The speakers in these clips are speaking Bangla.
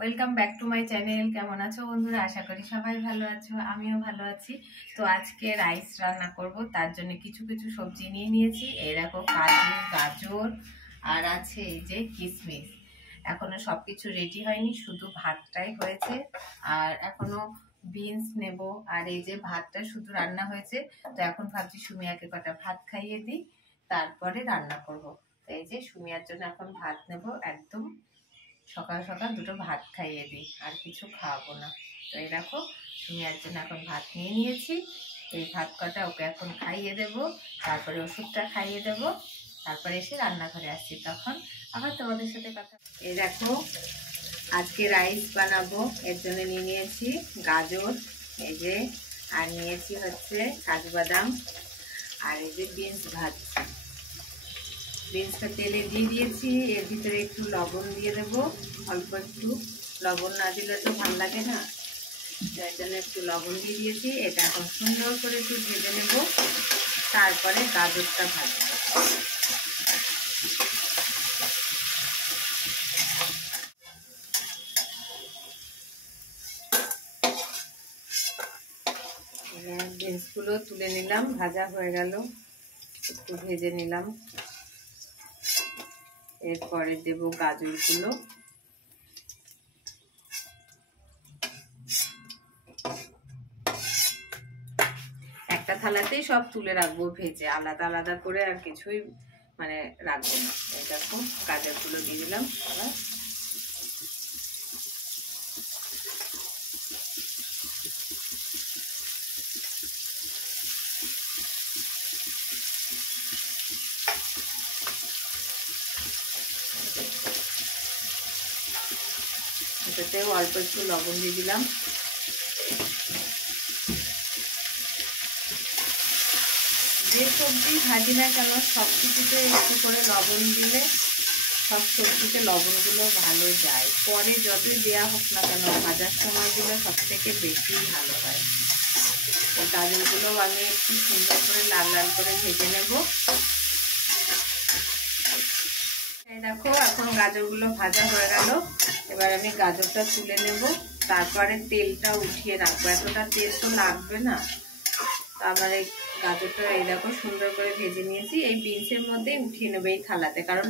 Welcome back to my channel. কেমন আছো বন্ধুরা? আশা করি সবাই ভালো আছো, আমিও ভালো আছি। তো আজকে রাইস রান্না করব, তার জন্য কিছু কিছু সবজি নিয়ে নিয়েছি। এই দেখো কাজু, গাজর আর আছে এই যে কিশমিশ। এখনো সবকিছু রেডি হয়নি, শুধু ভাতটাই হয়েছে। আর এখনো বিনস নেব। আর এই যে ভাতটা শুধু রান্না হয়েছে, তো এখন ভাবছি সুমিয়াকে কটা ভাত খাইয়ে দিই, তারপরে রান্না করব। তো এই যে সুমিয়ার জন্য এখন ভাত নেব, একদম সকাল সকাল দুটো ভাত খাইয়ে দিই, আর কিছু খাওয়াবো না। তো এই দেখো সুমিয়ার জন্য এখন ভাত নিয়ে নিয়েছি। এই ভাত কটা ওকে এখন খাইয়ে দেব, তারপরে ওষুধটা খাইয়ে দেব, তারপরে এসে রান্নাঘরে আসছি, তখন আবার তোমাদের সাথে কথা। এই দেখো আজকে রাইস বানাবো, এর জন্য নিয়ে নিয়েছি গাজর, এই যে, আর নিয়েছি হচ্ছে কাজু বাদাম, আর এই যে বিনস ভাজছি। বিনসটা তেলে দিয়ে দিয়েছি, এর ভিতরে একটু লবণ দিয়ে দেবো, অল্প একটু। লবণ না দিলে তো ভালো লাগে না, তাই জন্য একটু লবণ দিয়ে দিয়েছি। এটা এখন সুন্দর করে একটু ভেজে নেব, তারপরে গাজরটা ভাজবো। বিনসগুলো তুলে নিলাম, ভাজা হয়ে গেল, একটু ভেজে নিলাম। এরপরে দেব গাজরগুলো। একটা থালাতেই সব তুলে রাখবো ভেজে, আলাদা আলাদা করে আর কিছুই মানে রাখবো না। এই দেখো গাজরগুলো দিয়ে দিলাম। আবার এটাতেও অল্প একটু লবণ দিয়ে দিলাম। যে সবজি ভাজি না কেন সব কিছুতে একটু করে লবণ দিলে সব সবজিতে লবণগুলো ভালো যায়, পরে যতই দেওয়া হোক না কেন ভাজার সময় দিলে সব থেকে বেশি ভালো হয়। এই গাজরগুলো আমি একটু সুন্দর করে লাল লাল করে ভেজে নেব। এই দেখো এখন গাজরগুলো ভাজা হয়ে গেল, এবার আমি গাজরটা তুলে নেব, তারপরে তেলটা উঠিয়ে রাখবো। এতটা তেল তো লাগবে না। আবার এই গাজরটা এই দেখো সুন্দর করে ভেজে নিয়েছি, এই বিনসের মধ্যে উঠিয়ে নেবে এই থালাতে, কারণ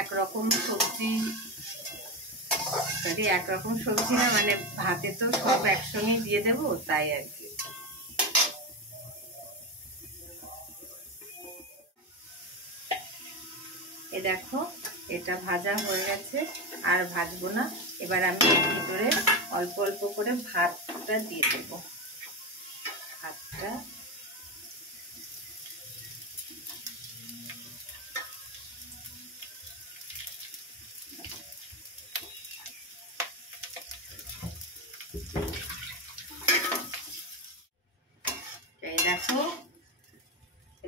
একরকম সবজি একরকম সবজি না, মানে ভাতে তো সব একসঙ্গে দিয়ে দেবো, তাই আর কি। এই দেখো এটা ভাজা হয়ে গেছে, আর ভাজবো না। এবার আমি এর ভিতরে অল্প অল্প করে ভাতটা দিয়ে দেবো। ভাতটা এই দেখো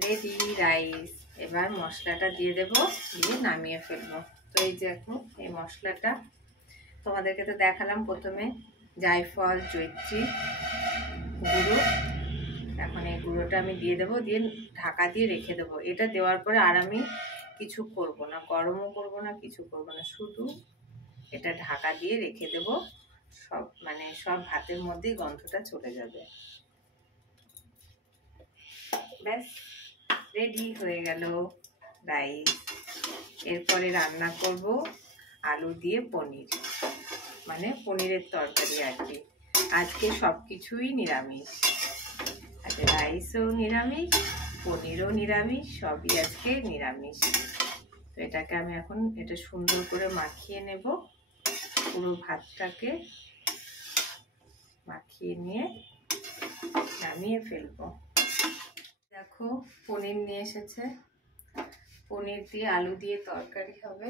রেডি রাইস। এবার মশলাটা দিয়ে দেব, দিয়ে নামিয়ে ফেলবো। তো এই যে এখন এই মশলাটা তোমাদেরকে তো দেখালাম প্রথমে, জায়ফল, জয়িত্রী গুঁড়ো। এখন এই গুঁড়োটা আমি দিয়ে দেবো, দিয়ে ঢাকা দিয়ে রেখে দেবো। এটা দেওয়ার পরে আর আমি কিছু করব না, গরমও করব না, কিছু করব না, শুধু এটা ঢাকা দিয়ে রেখে দেব। সব মানে সব ভাতের মধ্যেই গন্ধটা চলে যাবে। ব্যাস রেডি হয়ে গেল রাইস। এরপরে রান্না করব আলু দিয়ে পনির, মানে পনিরের তরকারি আর কি। আজকে সব কিছুই নিরামিষ, আজকে রাইসও নিরামিষ, পনিরও নিরামিষ, সবই আজকে নিরামিষ। তো এটাকে আমি এখন এটা সুন্দর করে মাখিয়ে নেব, পুরো ভাতটাকে মাখিয়ে নিয়ে নামিয়ে ফেলবো। দেখো পনির নিয়ে এসেছে, পনির দিয়ে আলু দিয়ে তরকারি হবে।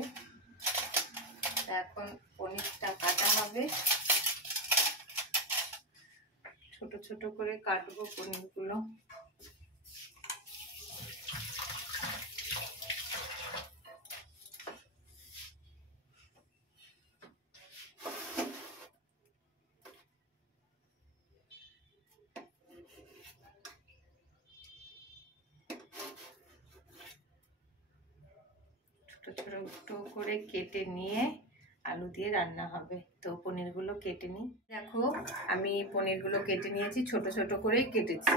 এখন পনিরটা কাটা হবে, ছোট ছোট করে কাটবো পনিরগুলো। ছোট ছোট করে কেটে নিয়ে আলু দিয়ে রান্না হবে। তো পনিরগুলো কেটে নিই। দেখো আমি পনিরগুলো কেটে নিয়েছি, ছোট ছোট করেই কেটেছি,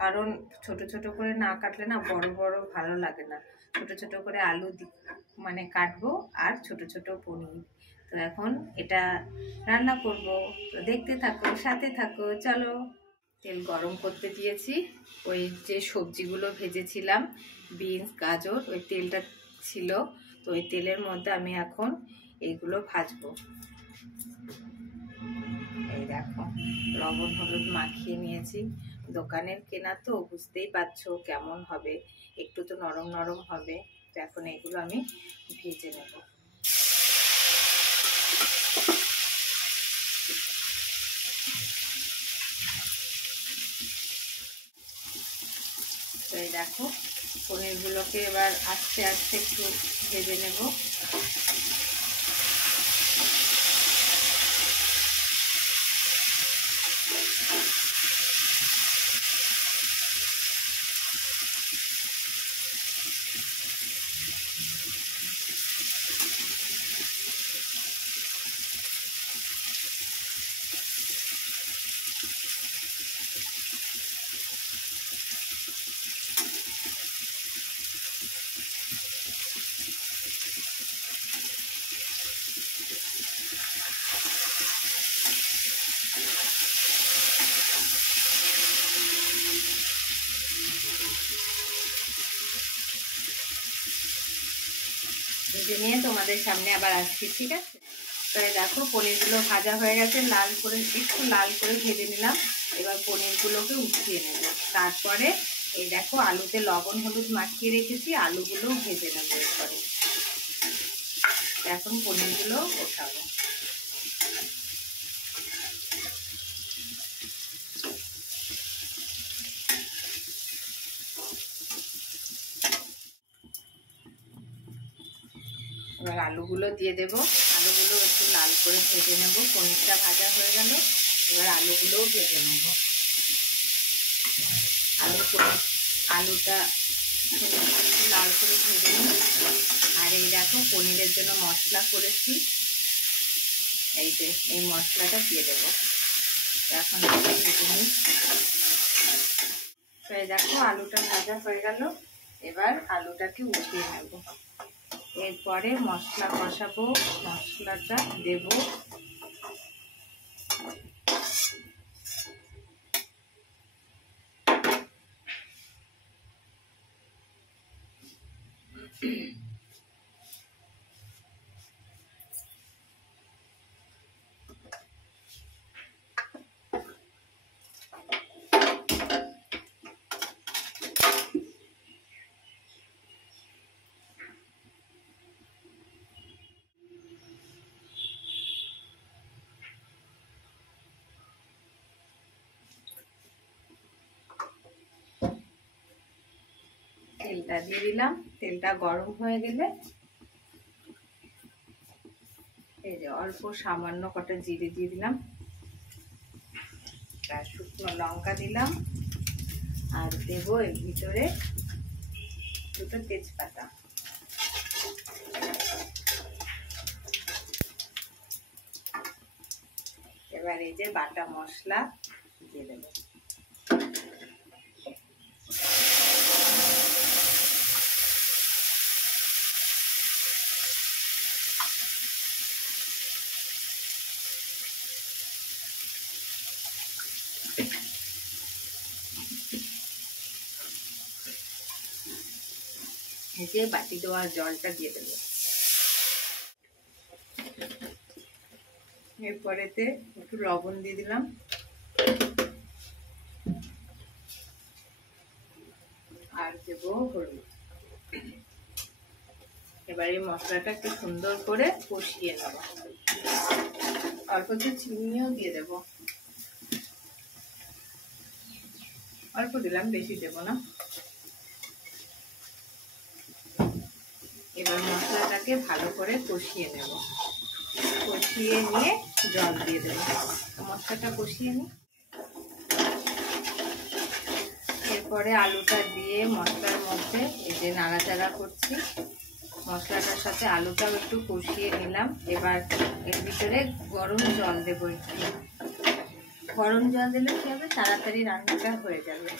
কারণ ছোট ছোট করে না কাটলে না বড় বড় ভালো লাগে না। ছোট ছোট করে আলু মানে কাটবো আর ছোট ছোট পনির। তো এখন এটা রান্না করব, তো দেখতে থাকো, সাথে থাকো, চলো। তেল গরম করতে দিয়েছি, ওই যে সবজিগুলো ভেজেছিলাম বিনস গাজর, ওই তেলটা ছিল, তো ওই তেলের মধ্যে আমি এখন এইগুলো ভাজবো। এই দেখো লবণ হলুদ মাখিয়ে নিয়েছি, দোকানের কেনা তো বুঝতেই পারছো কেমন হবে, একটু তো নরম নরম হবে। তো এখন এগুলো আমি ভেজে নেব। তো এই দেখো পনিরগুলোকে এবার আস্তে আস্তে একটু ভেজে নেব। ভেজে নিয়ে তোমাদের সামনে আবার আসছি, ঠিক আছে? তাই দেখো পনিরগুলো ভাজা হয়ে গেছে, লাল করে একটু লাল করে ভেজে নিলাম। এবার পনিরগুলোকে উঠিয়ে নেব। তারপরে এই দেখো আলুতে লবণ হলুদ মাখিয়ে রেখেছি, আলুগুলো ভেজে নেব। এরপরে এখন পনিরগুলো ওঠাবো। এবার আলুগুলো দিয়ে দেবো, আলুগুলো একটু লাল করে ভেজে নেব। পনিরটা ভাজা হয়ে গেল, এবার আলুগুলোও ভেজে নেব। আলুটা লাল করে ভেজে নিই। আর এই দেখো পনিরের জন্য মশলা করেছি, এই যে এই মশলাটা দিয়ে দেবো। এখন ভেজে নিই। তো এই দেখো আলুটা ভাজা হয়ে গেল, এবার আলুটাকে উঠিয়ে নেব। এরপরে মশলা কষাবো, মশলাটা দেব। তেলটা দিয়ে দিলাম, তেলটা গরম হয়ে গেলে এই যে অল্প সামান্য কটা জিরে দিয়ে দিলাম, আর শুকনো লঙ্কা দিলাম, আর দেবো এর ভিতরে দুটো তেজপাতা। এবার এই যে বাটা মশলা দিয়ে দেবো। এই যে বাটি দেওয়া জলটা দিয়ে দেবো। এরপরেতে একটু লবণ দিয়ে দিলাম, আর দেবো হলুদ। এবার এই মশলাটা একটু সুন্দর করে কষিয়ে নেব। অল্প একটু চিনিও দিয়ে দেব, অল্প দিলাম, বেশি দেব না। এবার মশলাটাকে ভালো করে কষিয়ে নেব, কষিয়ে নিয়ে জল দিয়ে দেবো। মশলাটা কষিয়ে নিই। এরপরে আলুটা দিয়ে মশলার মধ্যে এই যে নাড়াচাড়া করছি, মশলাটার সাথে আলুটাও একটু কষিয়ে নিলাম। এবার এর ভিতরে গরম জল দেবো একটু। গরম জল দিলে কি হবে, তাড়াতাড়ি রান্নাটা হয়ে যাবে।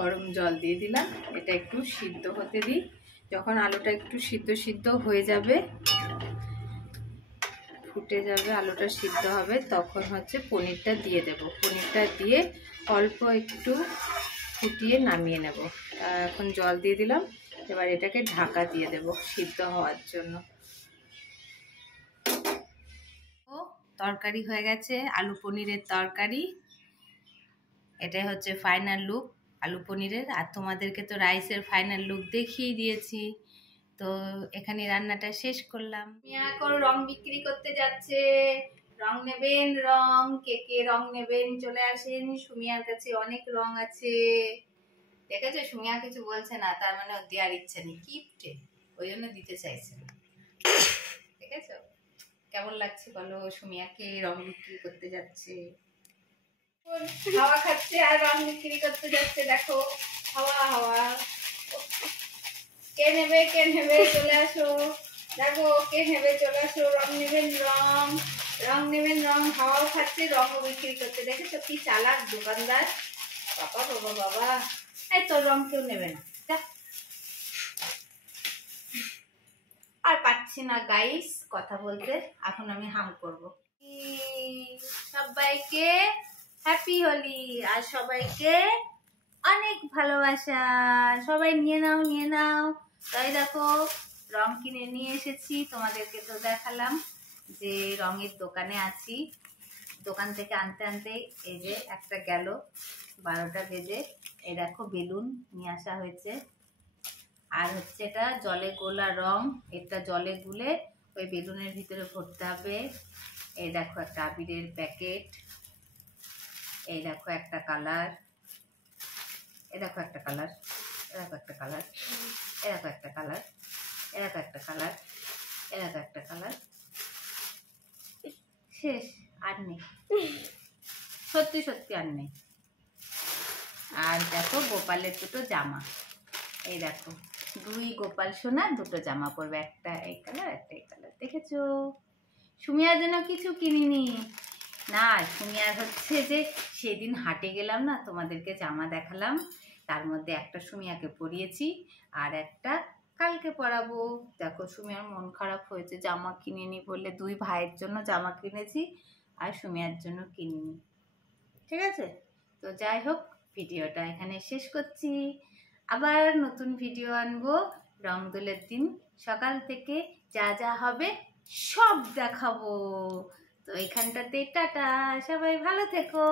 গরম জল দিয়ে দিলাম, এটা একটু সিদ্ধ হতে দিই। যখন আলুটা একটু সিদ্ধ হয়ে যাবে, ফুটে যাবে, আলুটা সিদ্ধ হবে, তখন হচ্ছে পনিরটা দিয়ে দেব। পনিরটা দিয়ে অল্প একটু ফুটিয়ে নামিয়ে নেব। এখন জল দিয়ে দিলাম, এবার এটাকে ঢাকা দিয়ে দেব সিদ্ধ হওয়ার জন্য। ও তরকারি হয়ে গেছে, আলু পনিরের তরকারি। এটাই হচ্ছে ফাইনাল লুক আলু পনিরের। আর তোমাদেরকে তো রাইসের ফাইনাল লুক দেখিয়ে দিয়েছি। তো এখানে রান্নাটা শেষ করলাম। এখন রং বিক্রি করতে যাচ্ছে। রং নেবেন, রং কে কে রং নেবেন চলে আসেন। সুমিয়ার কাছে অনেক রং আছে, দেখেছো? সুমিয়া কিছু বলছে না, তার মানে দেওয়ার ইচ্ছে নেই, কিপটে, ওই জন্য দিতে চাইছে না। দেখেছো কেমন লাগছে বলো? সুমিয়াকে রং বিক্রি করতে যাচ্ছে, হাওয়া খাচ্ছে আর রং বিক্রি করতে যাচ্ছে। দেখো হাওয়া হাওয়া, কে নেবে কে নেবে চলে আসো। দেখো কে নেবে চলে আসো, রং নেবেন রং, রং নেবেন রং। হাওয়াও খাচ্ছে, রঙও বিক্রি করতে। দেখেছো কি চালাক দোকানদার। বাবা বাবা বাবা, এই তোর রং কেউ নেবে না, আর পাচ্ছি না গাইস কথা বলতে। এখন আমি হাম করব। সবাইকে হ্যাপি হোলি, আর সবাইকে অনেক ভালোবাসা। সবাই নিয়ে নাও নিয়ে নাও। তাই দেখো রং কিনে নিয়ে এসেছি, তোমাদেরকে তো দেখালাম যে রঙের দোকানে আছি। দোকান থেকে আনতে আনতে এই যে একটা গেল 12টা বেজে। এই দেখো বেলুন নিয়ে আসা হয়েছে, আর হচ্ছে এটা জলে গোলা রং। এটা জলে গুলে ওই বেলুনের ভিতরে ভরতে হবে। এই দেখো একটা আবিরের প্যাকেট, এই দেখো একটা কালার, এ দেখো একটা কালার, এ দেখো একটা কালার, এ দেখো একটা কালার, এ দেখো একটা কালার, এ দেখো একটা কালার। শেষ, আর নেই, সত্যি সত্যি আর নেই। আর দেখো গোপালের দুটো জামা, এই দেখো দুই গোপাল সোনা দুটো জামা পরবে, একটা এই কালার একটা এই কালার। দেখেছো? সুমিয়ার জন্য কিছু কিনিনি না। সুমিয়ার হচ্ছে যে সেদিন হাটে গেলাম না, তোমাদেরকে জামা দেখালাম, তার মধ্যে একটা সুমিয়াকে পরিয়েছি আর একটা কালকে পরাবো। দেখো সুমিয়ার মন খারাপ হয়েছে, জামা কিনিনি বলে। দুই ভাইয়ের জন্য জামা কিনেছি আর সুমিয়ার জন্য কিনিনি। ঠিক আছে, তো যাই হোক ভিডিওটা এখানে শেষ করছি। আবার নতুন ভিডিও আনবো রং দোলের দিন সকাল থেকে, যা যা হবে সব দেখাবো। তো এখানটাতে টাটা, সবাই ভালো থেকো।